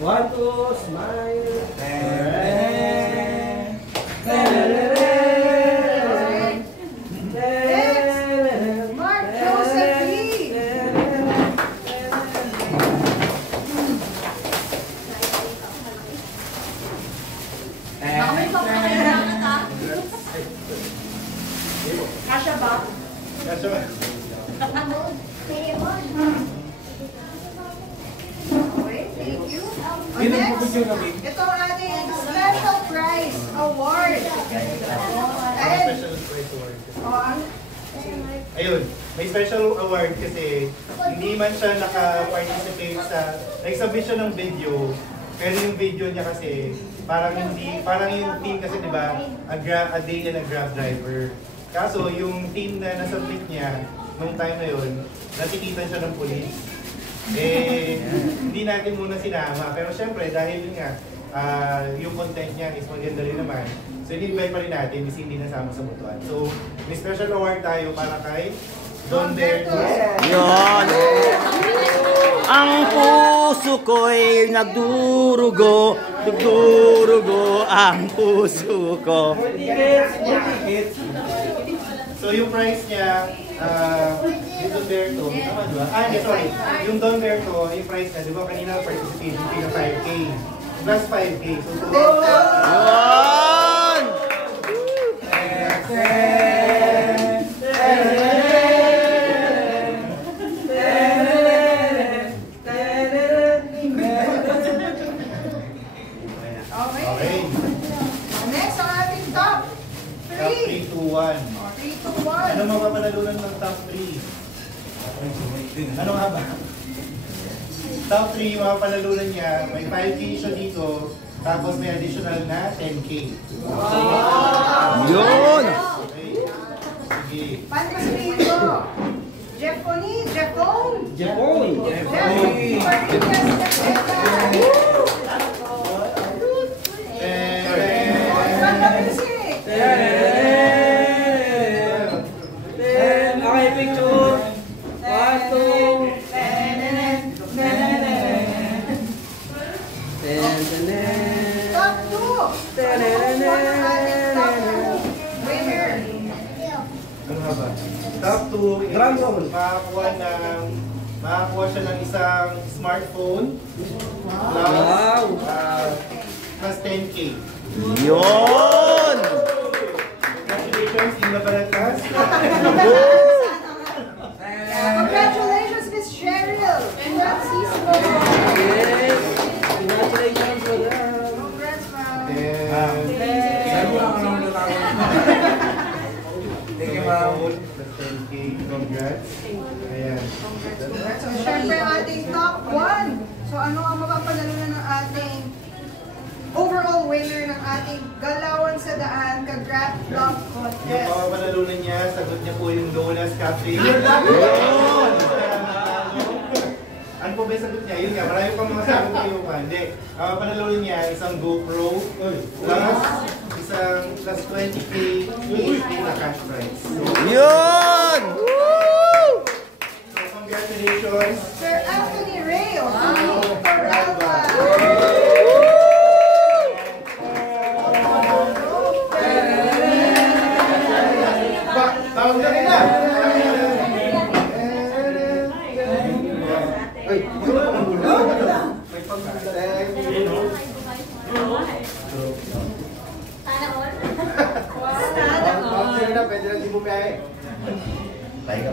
1, 2, smile. Mark Joseph Lee. Kasha ba? Kasha ba? Okay, thank you. Next, ito ang ating special prize award. And, Ayun, may special award kasi hindi man siya naka-participate sa, nag-submit siya ng video, pero yung video niya kasi parang hindi, parang yung team kasi diba, a day and a Grab driver. Kaso yung team na nasubmit niya, nung time na yun, natikitan siya ng police. Eh, hindi natin muna sinama. Pero syempre, dahil yun nga, yung content niya is maganda rin naman. So, in-invite pa rin natin, kasi hindi nasama sa butuan. So, may special award tayo para kay Don Berto. Yun! Ang puso ko'y nagdurugo, nagdurugo ang puso ko. So, yung price niya, yung Don Berto, tama diba? Sorry. Yung Don Berto, yung price niya, diba kanina participation fee na 5K. Plus 5K. So, Yun! okay. next ang ating top Top 3. 3 to 1. 3 to 1. Ano mapapanalunan ng top 3? Ano nga ba? Top 3 yung mga panalunan niya, may 5K siya dito, tapos may additional na 10K. Yun! Okay? Sige. Pantasmito. Jeffoni, Jeffone. Japon. Okay, picture. 1, 2. Top 2. Winner. Ano nga ba? Top 2, makakuha siya ng isang smartphone. Wow. Plus 10K. Yun! Congratulations, Team Labaratas. Congratulations, Miss Cheryl. Francisco. Yes. Congratulations, madam. Congrats, ma'am. Thank you, ma'am. Plus 10K. Congrats. Ayan. So, syempre ang ating top 1. So, ano ang mapapanalunan ng ating overall winner ng ating Galawan sa Daan Ka-Grab Vlog Yung Contest? mga panalunan niya, sagot niya po yung Donas Cafe. Ano po ba yung sagot niya? Yun nga, marami pang mga sagot niyo pa. Hindi. Ang panalunan niya, isang GoPro, plus isang plus 20K HP na cash prize. So, Yun! congratulations. Sir Anthony Ray of Coralba. Tawag na rin na! Ayan,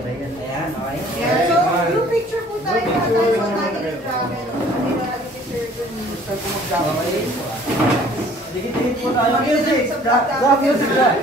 okay. Yeah, so, group picture po tayo na tayo sa natin travel. Hindi na natin picture dun. Dikit-dikit po tayo. Music. Music.